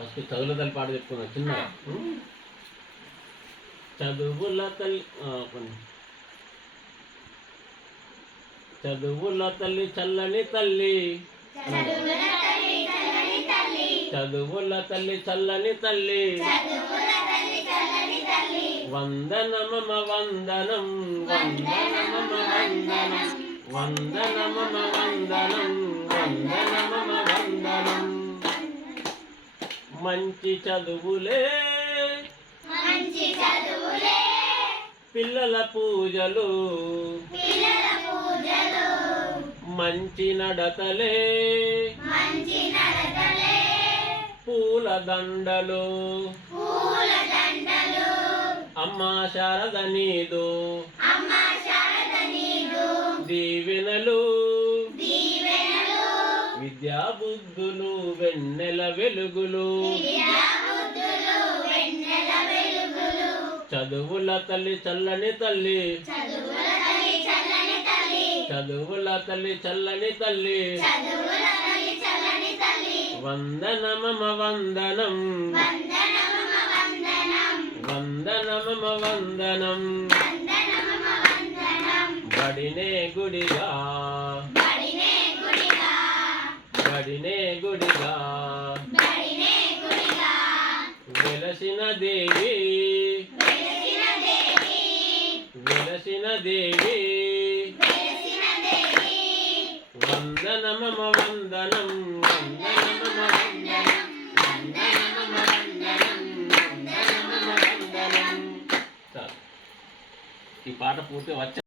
First చదువుల తల్లి పాట చెప్పుకున్నా చిన్నగా. చదువుల తల్లి చదువుల తల్లి చల్లని తల్లి, చదువుల తల్లి చల్లని తల్లి, వందనమమ వందనం, వందనమమ వందనం, వందనమమ వందనం, వందనమమ వందనం. మంచి చదువులే పిల్లల పూజలు, మంచి నడతలే పూల దండలు, అమ్మా శారద నీదు దీవెనలు, విద్యా బుద్ధులు వెన్నెల వెలుగులు. చదువుల తల్లి చల్లని తల్లి, చదువుల తల్లి చల్లని తల్లి, వందనమమ వందనం, వందనమమ వందనం. బడినే గుడిగా, బడినే గుడిగా వెలసిన దేవి, వెలసిన దేవి. వందనమమ వందనం, వందనమమ వందనం, వందనమమ వందనం, వందనమమ వందనం. ఈ పాట పూర్తి వచ్చే